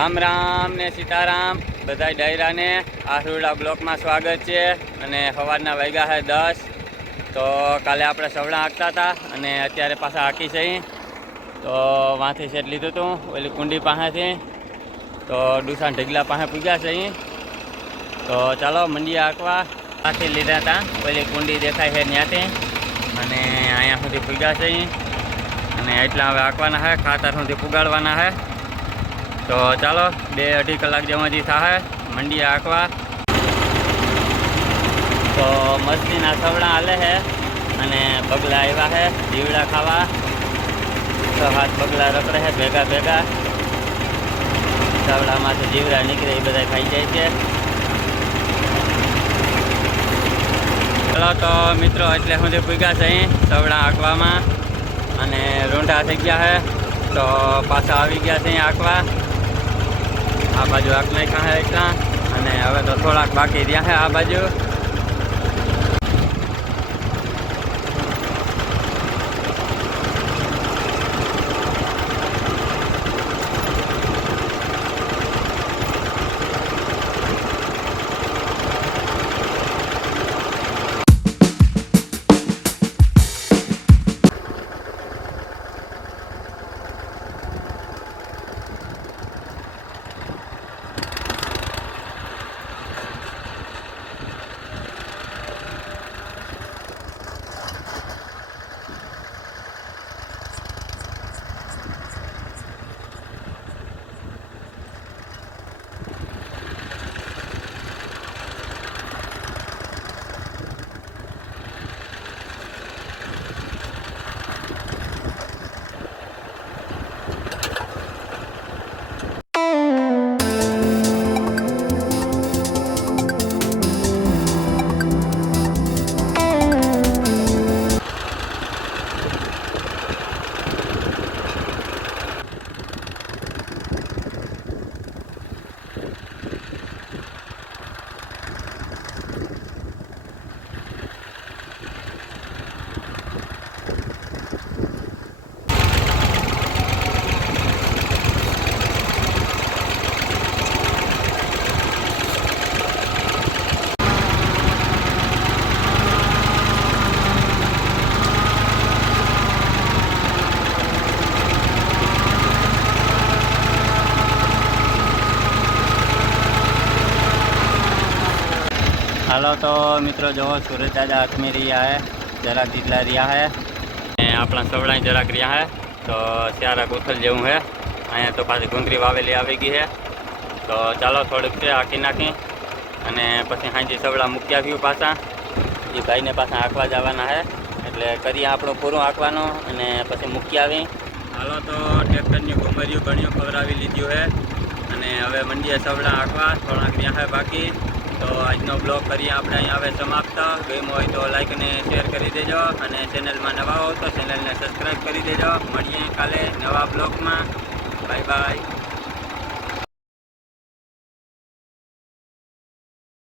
રામ રામ ને સીતારામ બધા ડાયરાને આસુડા બ્લોકમાં સ્વાગત છે। અને સવારના વાગ્યા છે 10। તો કાલે આપણે સવડા હાંકતા હતા અને અત્યારે પાછા હાંકી છે। તો વાંથી સેટ લીધું હતું ઓલી કુંડી પાસેથી। તો ડુસાન ઢગલા પાસે પૂગ્યા છે। તો ચાલો મંડીએ હાંકવા પાછી લીધા હતા। ઓલી કુંડી દેખાય છે ત્યાંથી અને અહીંયા સુધી પૂગ્યા છે અને એટલા હવે હાંકવાના છે, ખાતર સુધી પુગાડવાના છે। તો ચાલો 2-2.5 કલાક જેમાંથી થાય મંડીએ હાંકવા। તો મસ્તીના સવડા હાલે છે અને બગલા આવ્યા છે જીવડા ખાવા। 6-7 બગલા રખડે છે ભેગા ભેગા। સવડામાંથી જીવડા નીકળે એ બધા ખાઈ જાય છે। ચાલો તો મિત્રો એટલે સુધી પૂગ્યા છે સવડા હાંકવામાં અને રૂંઢા થઈ ગયા છે। તો પાછા આવી ગયા છે હાંકવા। આ બાજુ હાંક નાખ્યા છે એટલા અને હવે તો થોડાક બાકી રહ્યા છે આ બાજુ। હાલો તો મિત્રો જો સુરત દાદા અટમી રહ્યા है, જરાક જેટલા રહ્યા है અને આપણા સવડા જરાક રહ્યા है। તો સ્યારા ગોથલ જેવું है। અહીંયા તો પાછી ગુંદરી વાવેલી આવી ગઈ है। તો ચાલો થોડુંક છે હાંકી નાખી અને પછી હાંજી સવડા મૂકી આવ્યું પાછા। એ ભાઈને પાછા હાંકવા જવાના है એટલે કરીએ આપણો પૂરું હાંકવાનું અને પછી મૂકી આવી। હાલો તો ટ્રેક્ટરની ઘુમરીયું ઘણીયું ખવડાવી લીધું है અને હવે મંડીએ સવડા હાંકવા થોડાક રહ્યા है બાકી। તો આજનો બ્લોગ કરીએ આપણે અહીંયા હવે સમાપ્ત। ગમ્યો હોય તો લાઈક અને શેર કરી દેજો અને ચેનલમાં નવા હો તો ચેનલને સબસ્ક્રાઈબ કરી દેજો। મળીએ કાલે નવા બ્લોગમાં। Bye bye.